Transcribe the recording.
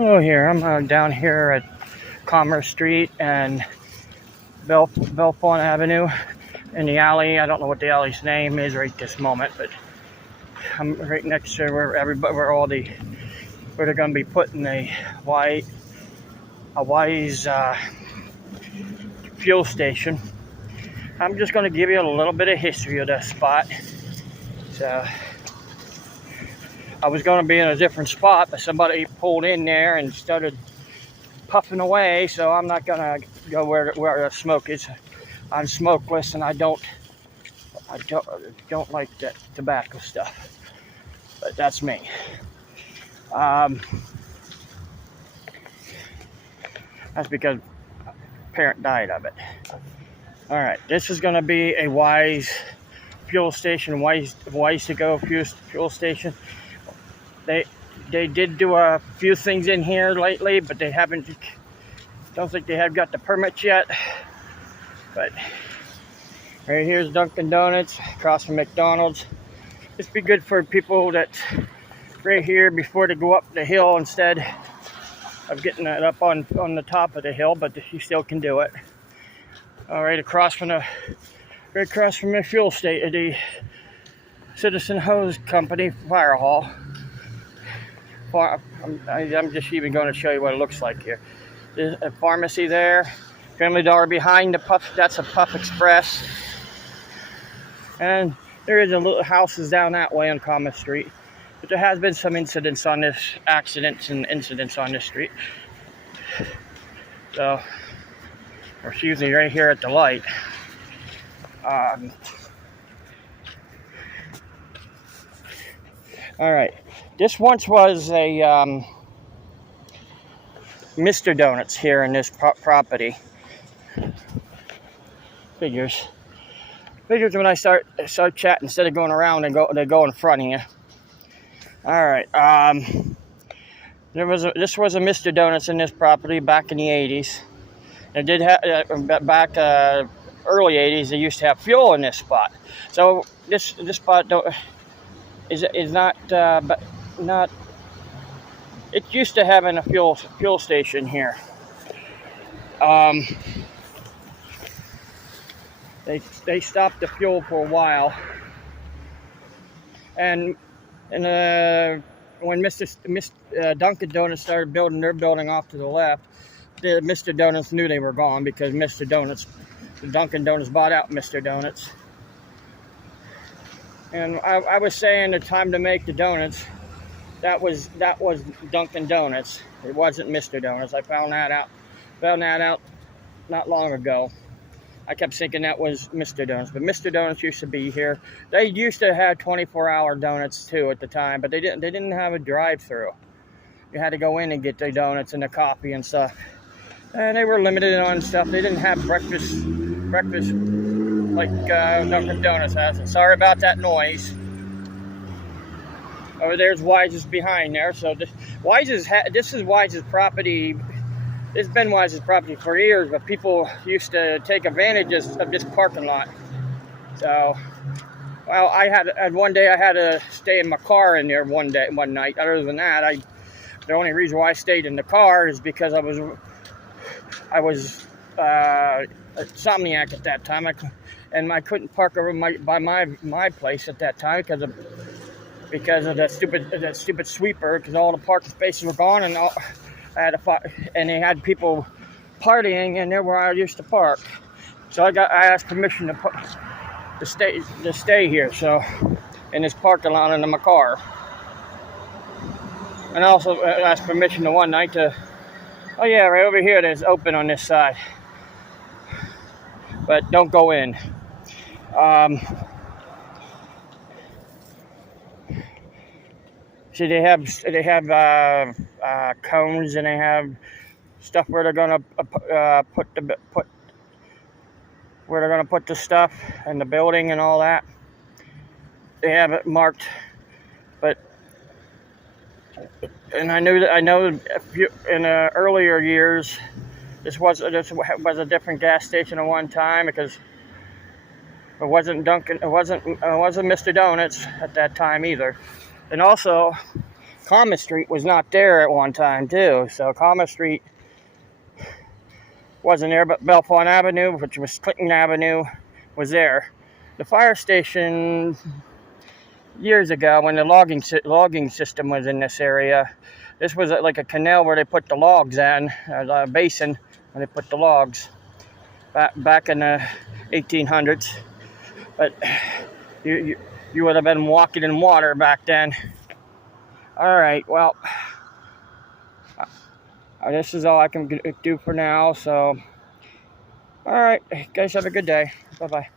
Oh, here I'm down here at Commerce Street and Belfont Avenue in the alley. I don't know what the alley's name is right this moment, but I'm right next to where they're going to be putting a Weis fuel station. I'm just going to give you a little bit of history of that spot. So I was going to be in a different spot, but somebody pulled in there and started puffing away, so I'm not gonna go where the smoke is. I'm smokeless, and I don't like that tobacco stuff. But that's me. That's because a parent died of it. All right, this is gonna be a Weis fuel station, Weis To Go fuel station. They did do a few things in here lately, but they don't think they have got the permits yet. But right here's Dunkin' Donuts across from McDonald's. This be good for people that right here before they go up the hill instead of getting it up on the top of the hill, but you still can do it. All right, right across from the fuel station, the Citizen Hose Company fire hall. I'm just even going to show you what it looks like here. There's a pharmacy there. Family Dollar behind the Puff. That's a Puff Express. And there is a little houses down that way on Commerce Street. But there has been some accidents on this street. So, or excuse me, right here at the light. All right. This once was a Mr. Donuts here in this property. Figures when I start chatting instead of going around and they go in front of you. All right. This was a Mr. Donuts in this property back in the 80s. It did have back early 80s. They used to have fuel in this spot. So this spot is not. It used to having a fuel station here. They stopped the fuel for a while, and when Dunkin' Donuts started building their building off to the left, the Mr. Donuts knew they were gone because Dunkin' Donuts bought out Mr. Donuts. And I was saying the time to make the donuts, that was Dunkin' Donuts. It wasn't Mr. Donuts. I found that out not long ago. I kept thinking that was Mr. Donuts, but Mr. Donuts used to be here. They used to have 24-hour donuts too at the time, but they didn't have a drive-through. You had to go in and get the donuts and the coffee and stuff. And they were limited on stuff. They didn't have breakfast like Dunkin' Donuts has. And sorry about that noise. Over there's Weis's behind there. So this is Weis's property. It's been Weis's property for years, but people used to take advantage of this parking lot. So, well, one day I had to stay in my car in there one night. Other than that, the only reason why I stayed in the car is because I was a insomniac at that time. And I couldn't park over by my place at that time because of that stupid sweeper, because all the parking spaces were gone, and and they had people partying in there where I used to park. So I asked permission to stay here, so in this parking lot in my car. And I also asked permission to one night to, oh yeah, right over here there's open on this side, but don't go in. See, they have cones, and they have stuff where they're gonna put the stuff and the building and all that. They have it marked, and I know in earlier years this was a different gas station at one time, because it wasn't Dunkin', it wasn't Mr. Donuts at that time either. And also, Common Street was not there at one time too. So Common Street wasn't there, but Bellefonte Avenue, which was Clinton Avenue, was there. The fire station years ago, when the logging system was in this area, this was like a canal where they put the logs in, a basin where they put the logs back in the 1800s. But you would have been walking in water back then. All right, well, this is all I can do for now. So, all right, guys, have a good day. Bye-bye.